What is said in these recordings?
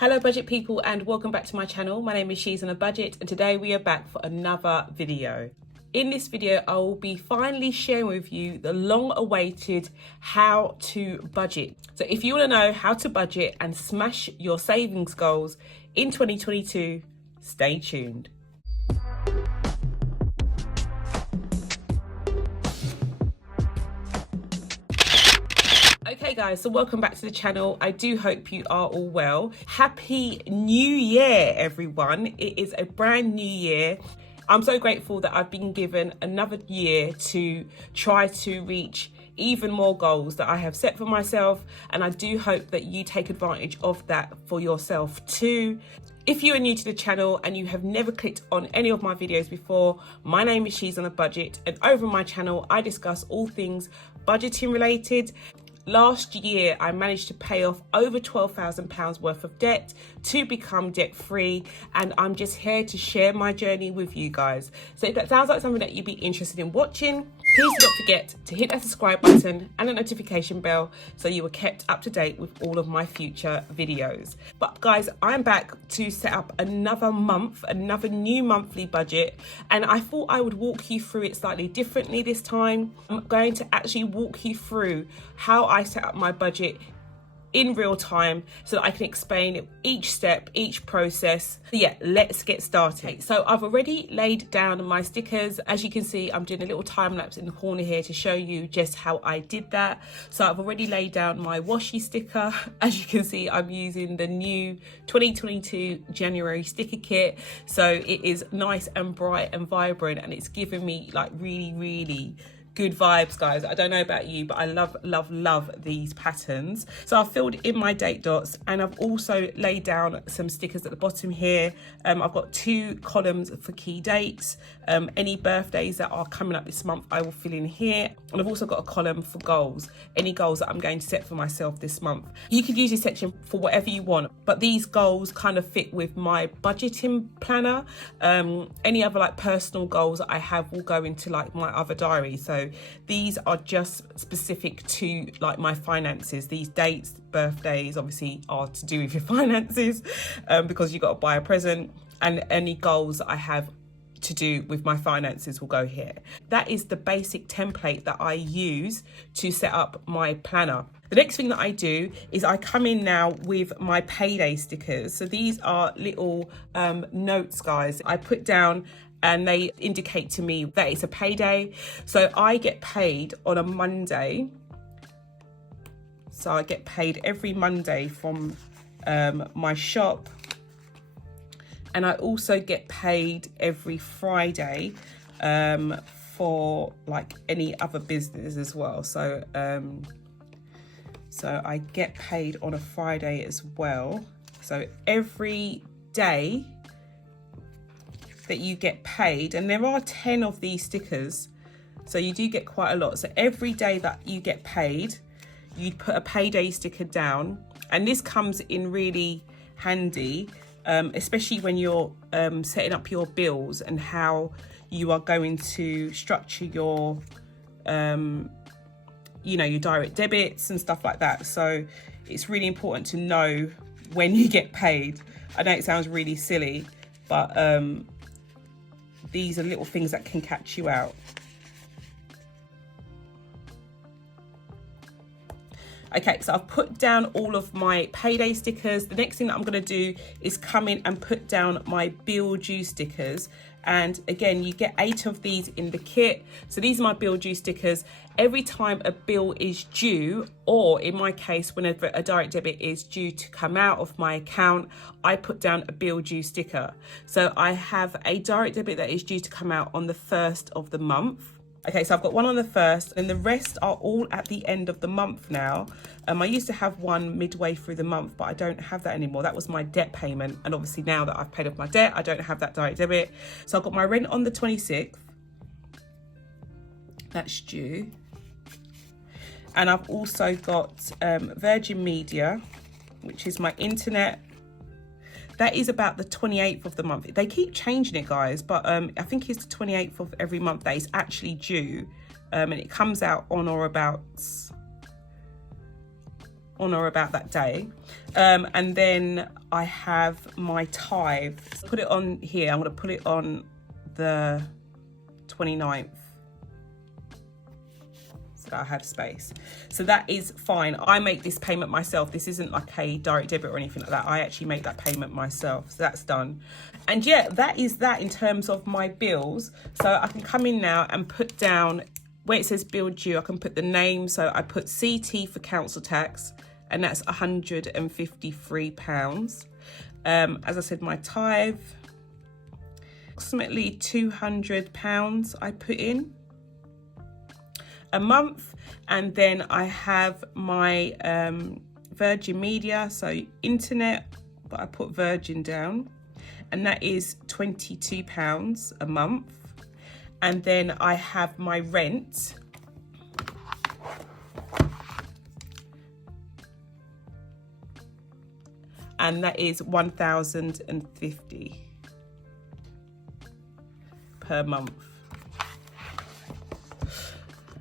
Hello budget people and welcome back to my channel. My name is She's on a Budget and today we are back for another video. In this video I will be finally sharing with you the long awaited how to budget. So if you want to know how to budget and smash your savings goals in 2022, stay tuned. Okay guys, so welcome back to the channel. I do hope you are all well. Happy New Year everyone. It is a brand new year. I'm so grateful that I've been given another year to try to reach even more goals that I have set for myself, and I do hope that you take advantage of that for yourself too. If you are new to the channel and you have never clicked on any of my videos before, my name is She's on a Budget, and over my channel I discuss all things budgeting related. Last year, I managed to pay off over £12,000 worth of debt to become debt free, and I'm just here to share my journey with you guys. So if that sounds like something that you'd be interested in watching, please don't forget to hit that subscribe button and the notification bell so you are kept up to date with all of my future videos. But guys, I'm back to set up another new monthly budget, and I thought I would walk you through it slightly differently this time. I'm going to actually walk you through how I set up my budget in real time so that I can explain each step, each process. So yeah, let's get started. So I've already laid down my stickers. As you can see, I'm doing a little time lapse in the corner here to show you just how I did that. So I've already laid down my washi sticker. As you can see, I'm using the new 2022 January sticker kit. So it is nice and bright and vibrant, and it's giving me like really good vibes, guys. I don't know about you, but I love these patterns. So I've filled in my date dots, and I've also laid down some stickers at the bottom here. I've got 2 columns for key dates. Any birthdays that are coming up this month I will fill in here, and I've also got a column for goals, any goals that I'm going to set for myself this month. You could use this section for whatever you want, but these goals kind of fit with my budgeting planner. Any other like personal goals that I have will go into like my other diary. So these are just specific to like my finances. These dates, birthdays obviously are to do with your finances, because you got to buy a present, and any goals that I have to do with my finances will go here. That is the basic template that I use to set up my planner. The next thing that I do is I come in now with my payday stickers. So these are little notes, guys, I put down, and they indicate to me that it's a payday. So I get paid on a Monday. So I get paid every Monday from my shop. And I also get paid every Friday for like any other business as well. So so I get paid on a Friday as well. So every day that you get paid, and there are 10 of these stickers, so you do get quite a lot. So every day that you get paid, you'd put a payday sticker down, and this comes in really handy, especially when you're setting up your bills and how you are going to structure your you know, your direct debits and stuff like that. So it's really important to know when you get paid. I know it sounds really silly, but these are little things that can catch you out. Okay, so I've put down all of my payday stickers. The next thing that I'm going to do is come in and put down my bill due stickers. And again, you get 8 of these in the kit. So these are my bill due stickers. Every time a bill is due, or in my case, whenever a direct debit is due to come out of my account, I put down a bill due sticker. So I have a direct debit that is due to come out on the 1st of the month. Okay, so I've got one on the 1st, and the rest are all at the end of the month now. I used to have one midway through the month, but I don't have that anymore. That was my debt payment, and obviously now that I've paid off my debt, I don't have that direct debit. So I've got my rent on the 26th. That's due. And I've also got Virgin Media, which is my internet. That is about the 28th of the month. They keep changing it, guys, but I think it's the 28th of every month that is actually due. And it comes out on or about on or about that day. And then I have my tithe. Put it on here. I'm going to put it on the 29th. So that I have space. So that is fine. I make this payment myself. This isn't like a direct debit or anything like that. I actually make that payment myself. So that's done. And yeah, that is that in terms of my bills. So I can come in now and put down where it says bill due. I can put the name. So I put CT for council tax, and that's £153. As I said, my tithe, approximately £200 I put in a month. And then I have my Virgin Media, so internet, but I put Virgin down, and that is £22 a month. And then I have my rent, and that is £1,050 per month.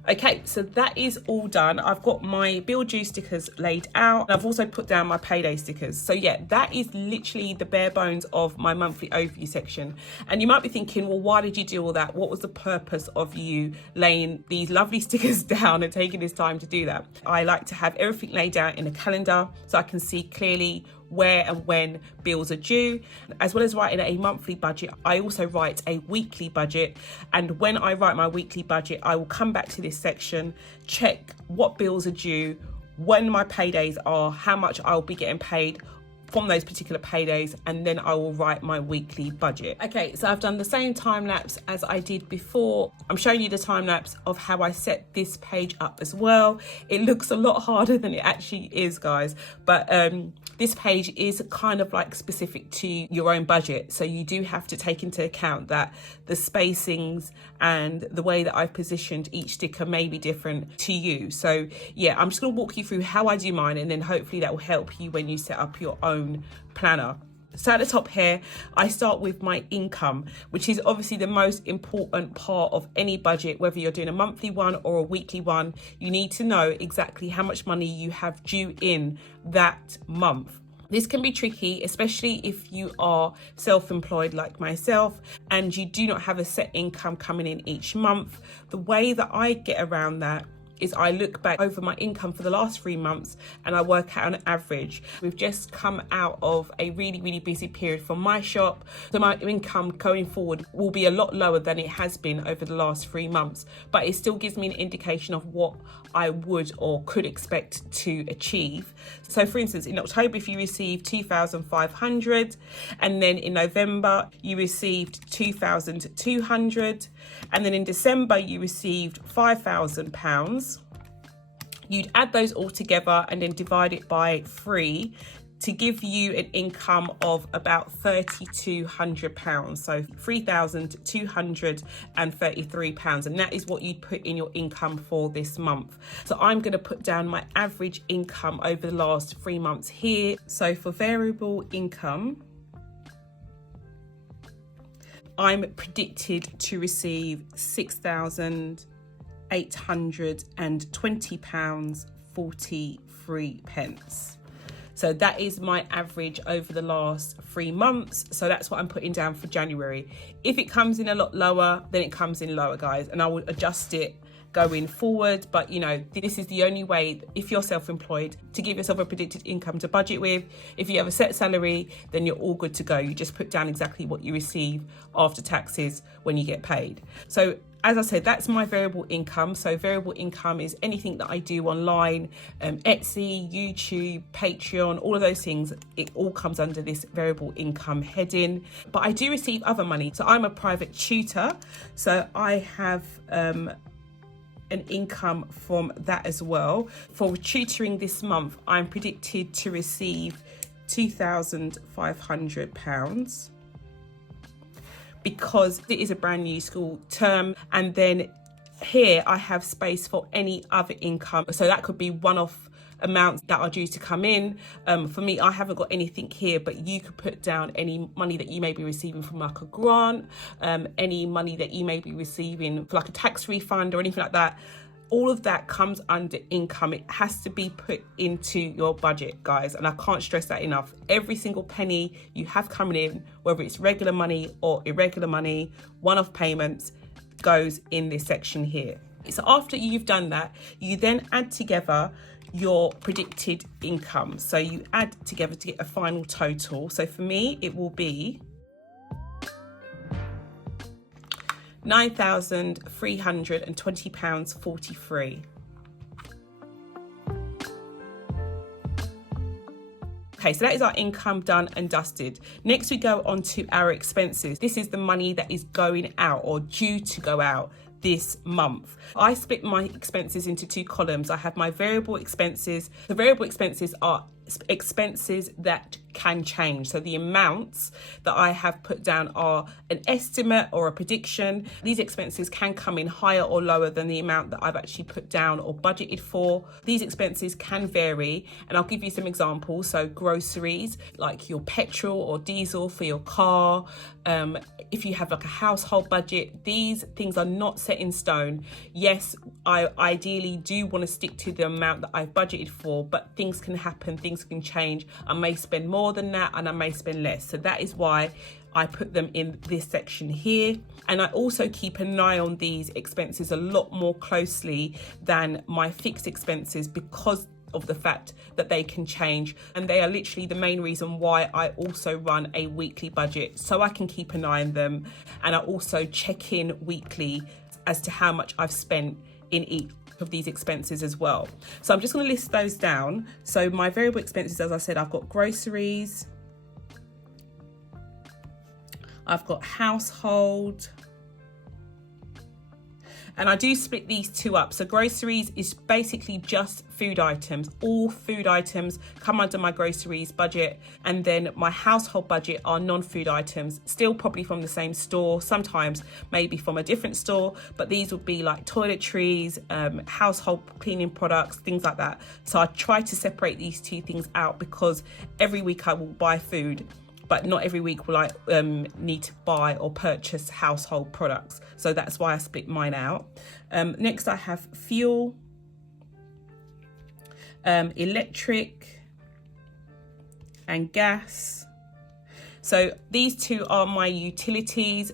Okay, so that is all done. I've got my bill due stickers laid out. And I've also put down my payday stickers. So yeah, that is literally the bare bones of my monthly overview section. And you might be thinking, well, why did you do all that? What was the purpose of you laying these lovely stickers down and taking this time to do that? I like to have everything laid out in a calendar so I can see clearly where and when bills are due. As well as writing a monthly budget, I also write a weekly budget. And when I write my weekly budget, I will come back to this section, check what bills are due, when my paydays are, how much I'll be getting paid from those particular paydays, and then I will write my weekly budget. Okay, so I've done the same time lapse as I did before. I'm showing you the time lapse of how I set this page up as well. It looks a lot harder than it actually is, guys, but this page is kind of like specific to your own budget. So you do have to take into account that the spacings and the way that I've positioned each sticker may be different to you. So yeah, I'm just gonna walk you through how I do mine, and then hopefully that will help you when you set up your own planner. So at the top here, I start with my income, which is obviously the most important part of any budget, whether you're doing a monthly one or a weekly one. You need to know exactly how much money you have due in that month. This can be tricky, especially if you are self-employed like myself and you do not have a set income coming in each month. The way that I get around that is I look back over my income for the last 3 months and I work out an average. We've just come out of a really, really busy period for my shop, so my income going forward will be a lot lower than it has been over the last 3 months, but it still gives me an indication of what I would or could expect to achieve. So for instance, in October, if you received 2,500, and then in November you received 2,200, and then in December you received £5,000, you'd add those all together and then divide it by 3 to give you an income of about £3,200. So £3,233, and that is what you'd put in your income for this month. So I'm going to put down my average income over the last 3 months here. So for variable income, I'm predicted to receive £6,820.43. So that is my average over the last 3 months. So that's what I'm putting down for January. If it comes in a lot lower, then it comes in lower, guys, and I will adjust it going forward. But you know, this is the only way, if you're self-employed, to give yourself a predicted income to budget with. If you have a set salary, then you're all good to go. You just put down exactly what you receive after taxes when you get paid. So as I said, that's my variable income. So variable income is anything that I do online, Etsy, YouTube, Patreon, all of those things. It all comes under this variable income heading. But I do receive other money. So I'm a private tutor. So I have an income from that as well. For tutoring this month, I'm predicted to receive £2,500. because it is a brand new school term. And then here I have space for any other income. So that could be one-off amounts that are due to come in. For me, I haven't got anything here, but you could put down any money that you may be receiving from like a grant, any money that you may be receiving for like a tax refund or anything like that. all of that comes under income. It has to be put into your budget, guys, and I can't stress that enough. Every single penny you have coming in, whether it's regular money or irregular money, one-off payments, goes in this section here. So after you've done that, you then add together your predicted income. So you add together to get a final total. So for me, it will be £9,320.43. Okay, so that is our income done and dusted. Next, we go on to our expenses. This is the money that is going out or due to go out this month. I split my expenses into two columns. I have my variable expenses. The variable expenses are expenses that can change. So the amounts that I have put down are an estimate or a prediction. These expenses can come in higher or lower than the amount that I've actually put down or budgeted for. These expenses can vary, and I'll give you some examples. So groceries, like your petrol or diesel for your car. If you have like a household budget, these things are not set in stone. Yes, I ideally do want to stick to the amount that I've budgeted for, but things can happen, things can change. I may spend more than that and I may spend less. So that is why I put them in this section here. And I also keep an eye on these expenses a lot more closely than my fixed expenses, because of the fact that they can change, and they are literally the main reason why I also run a weekly budget, so I can keep an eye on them. And I also check in weekly as to how much I've spent in each of these expenses as well. So I'm just going to list those down. So my variable expenses, as I said, I've got groceries, I've got household, and I do split these two up. So groceries is basically just food items. All food items come under my groceries budget. And then my household budget are non-food items, still probably from the same store, sometimes maybe from a different store, but these would be like toiletries, household cleaning products, things like that. So I try to separate these two things out, because every week I will buy food, but not every week will I need to buy or purchase household products. So that's why I split mine out. Next, I have fuel, electric, and gas. So these two are my utilities.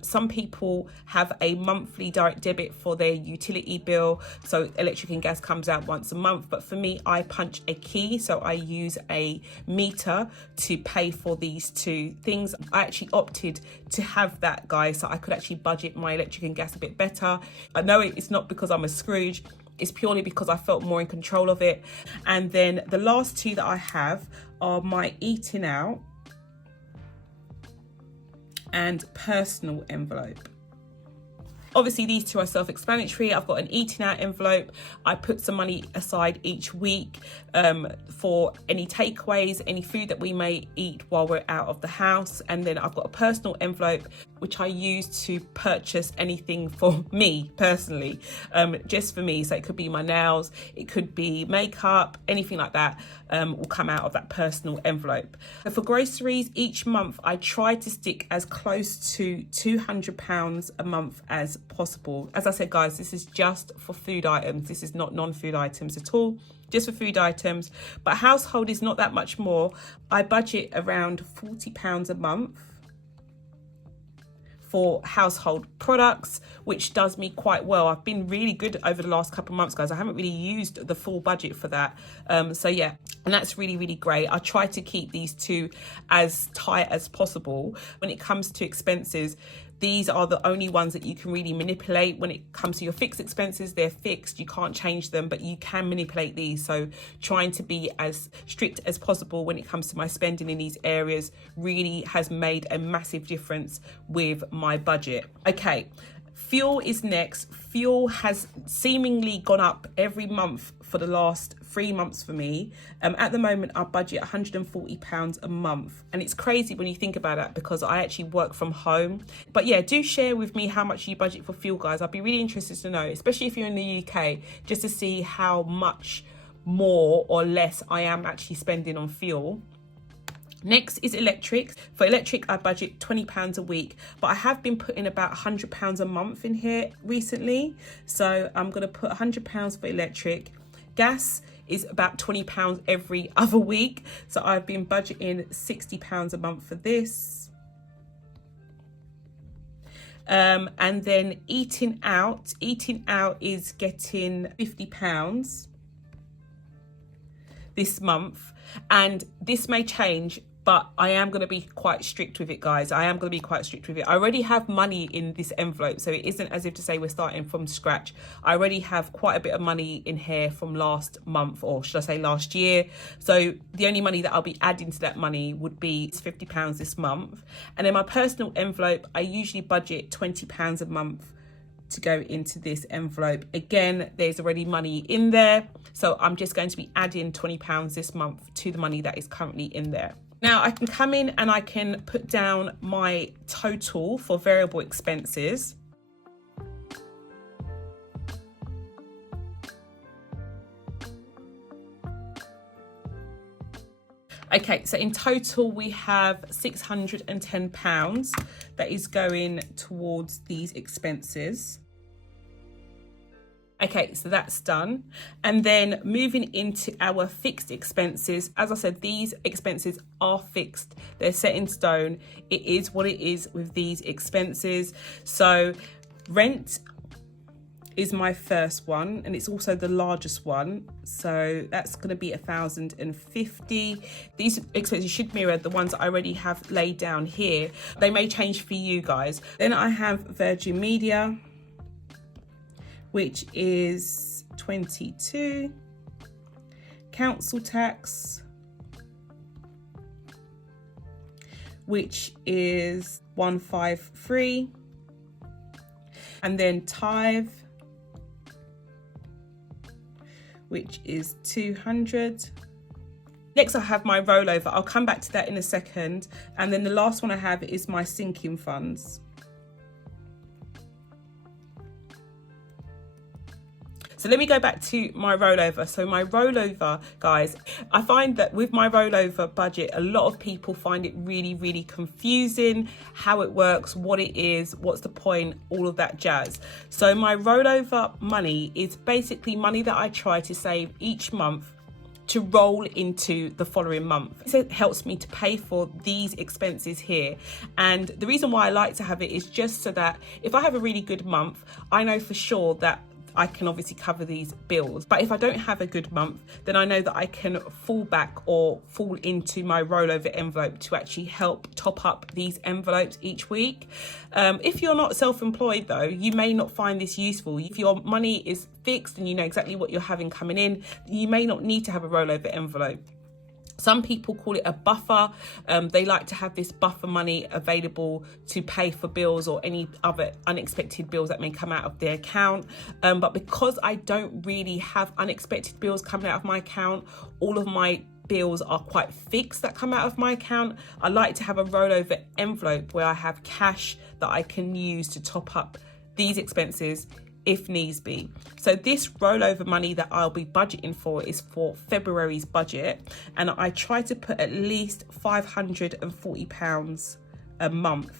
Some people have a monthly direct debit for their utility bill. So electric and gas comes out once a month. But for me, I punch a key. So I use a meter to pay for these two things. I actually opted to have that, guys, so I could actually budget my electric and gas a bit better. I know it's not because I'm a Scrooge. It's purely because I felt more in control of it. And then the last two that I have are my eating out and personal envelope. Obviously, these two are self-explanatory. I've got an eating out envelope. I put some money aside each week for any takeaways, any food that we may eat while we're out of the house. And then I've got a personal envelope, which I use to purchase anything for me personally, just for me. So it could be my nails, it could be makeup, anything like that will come out of that personal envelope. So for groceries, each month I try to stick as close to £200 a month as possible. As I said, guys, this is just for food items. This is not non-food items at all, just for food items. But household is not that much more. I budget around £40 a month for household products, which does me quite well. I've been really good over the last couple of months, guys. I haven't really used the full budget for that. So yeah, and that's really, really great. I try to keep these two as tight as possible. When it comes to expenses, these are the only ones that you can really manipulate. When it comes to your fixed expenses, they're fixed. You can't change them, but you can manipulate these. So trying to be as strict as possible when it comes to my spending in these areas really has made a massive difference with my budget. Okay, fuel is next. Fuel has seemingly gone up every month for the last 3 months for me. At the moment, I budget £140 a month. And it's crazy when you think about that, because I actually work from home. But yeah, do share with me how much you budget for fuel, guys. I'd be really interested to know, especially if you're in the UK, just to see how much more or less I am actually spending on fuel. Next is electric. For electric, I budget £20 a week, but I have been putting about £100 a month in here recently. So I'm going to put £100 for electric. Gas is about £20 every other week. So I've been budgeting £60 a month for this. And then eating out is getting £50 this month, and this may change, but I am going to be quite strict with it, guys. I am going to be quite strict with it. I already have money in this envelope, so it isn't as if to say we're starting from scratch. I already have quite a bit of money in here from last month, or should I say last year. So the only money that I'll be adding to that money would be £50 this month. And then my personal envelope, I usually budget £20 a month to go into this envelope. Again, there's already money in there, so I'm just going to be adding £20 this month to the money that is currently in there. Now I can come in and I can put down my total for variable expenses. Okay, so in total we have £610 that is going towards these expenses. Okay, so that's done. And then moving into our fixed expenses, as I said, these expenses are fixed. They're set in stone. It is what it is with these expenses. So rent is my first one, and it's also the largest one. So that's going to be £1,050. These expenses should mirror the ones I already have laid down here. They may change for you guys. Then I have Virgin Media, which is 22. Council tax, which is 153. And then tithe, which is 200. Next, I have my rollover. I'll come back to that in a second. And then the last one I have is my sinking funds. So let me go back to my rollover. So my rollover, guys, I find that with my rollover budget, a lot of people find it really, really confusing how it works, what it is, what's the point, all of that jazz. So my rollover money is basically money that I try to save each month to roll into the following month. So it helps me to pay for these expenses here. And the reason why I like to have it is just so that if I have a really good month, I know for sure that I can obviously cover these bills. But if I don't have a good month, then I know that I can fall back or fall into my rollover envelope to actually help top up these envelopes each week. If you're not self-employed though, you may not find this useful. If your money is fixed and you know exactly what you're having coming in, you may not need to have a rollover envelope. Some people call it a buffer. They like to have this buffer money available to pay for bills or any other unexpected bills that may come out of their account. But because I don't really have unexpected bills coming out of my account, all of my bills are quite fixed that come out of my account. I like to have a rollover envelope where I have cash that I can use to top up these expenses if needs be. So this rollover money that I'll be budgeting for is for February's budget, and I try to put at least £540 a month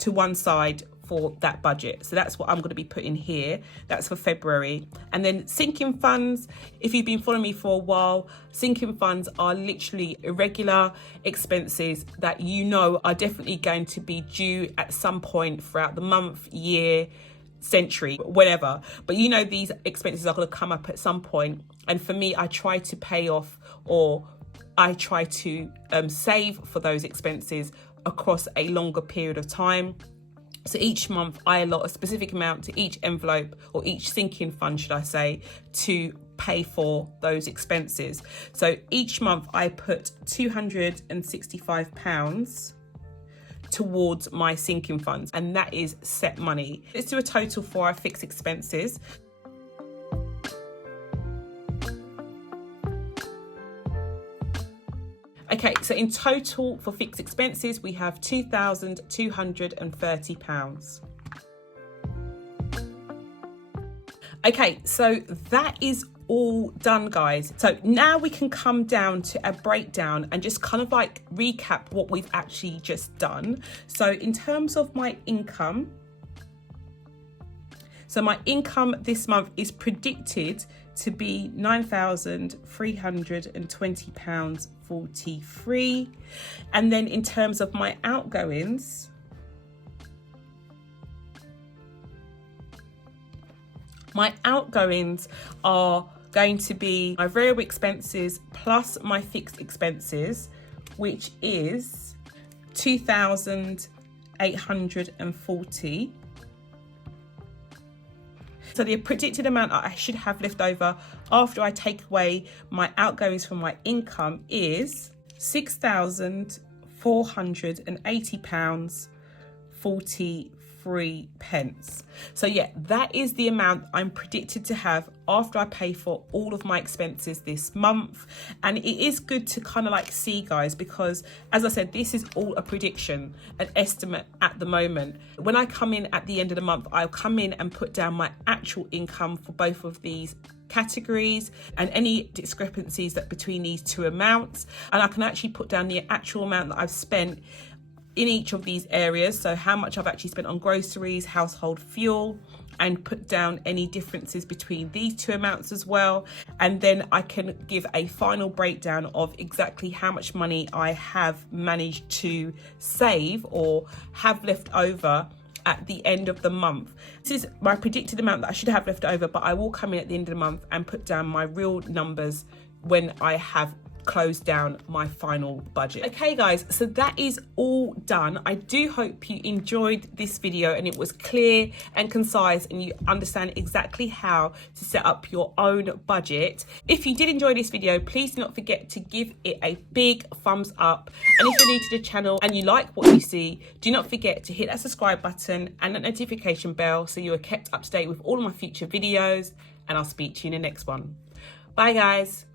to one side for that budget. So that's what I'm going to be putting here. That's for February. And then sinking funds, if you've been following me for a while, sinking funds are literally irregular expenses that you know are definitely going to be due at some point throughout the month, year, century, whatever. But you know these expenses are going to come up at some point. And for me, I try to pay off, or I try to save for those expenses across a longer period of time. So each month I allot a specific amount to each envelope, or each sinking fund, should I say, to pay for those expenses. So each month I put £265 towards my sinking funds, and that is set money. Let's do a total for our fixed expenses. Okay, so in total for fixed expenses, we have £2,230. Okay, so that is all done, guys. So now we can come down to a breakdown and just kind of like recap what we've actually just done. So in terms of my income, so my income this month is predicted to be £9,320.43. And then in terms of my outgoings, are going to be my variable expenses plus my fixed expenses, which is 2,840. So the predicted amount I should have left over after I take away my outgoings from my income is £6,480.43. So yeah, that is the amount I'm predicted to have after I pay for all of my expenses this month. And it is good to kind of like see, guys, because as I said, this is all a prediction, an estimate at the moment. When I come in at the end of the month, I'll come in and put down my actual income for both of these categories and any discrepancies that between these two amounts, and I can actually put down the actual amount that I've spent in each of these areas. So how much I've actually spent on groceries, household fuel, and put down any differences between these two amounts as well. And then I can give a final breakdown of exactly how much money I have managed to save or have left over at the end of the month. This is my predicted amount that I should have left over, but I will come in at the end of the month and put down my real numbers when I have close down my final budget. Okay guys, so that is all done. I do hope you enjoyed this video and it was clear and concise and you understand exactly how to set up your own budget. If you did enjoy this video, please do not forget to give it a big thumbs up, and if you're new to the channel and you like what you see, do not forget to hit that subscribe button and that notification bell so you are kept up to date with all of my future videos, and I'll speak to you in the next one. Bye guys.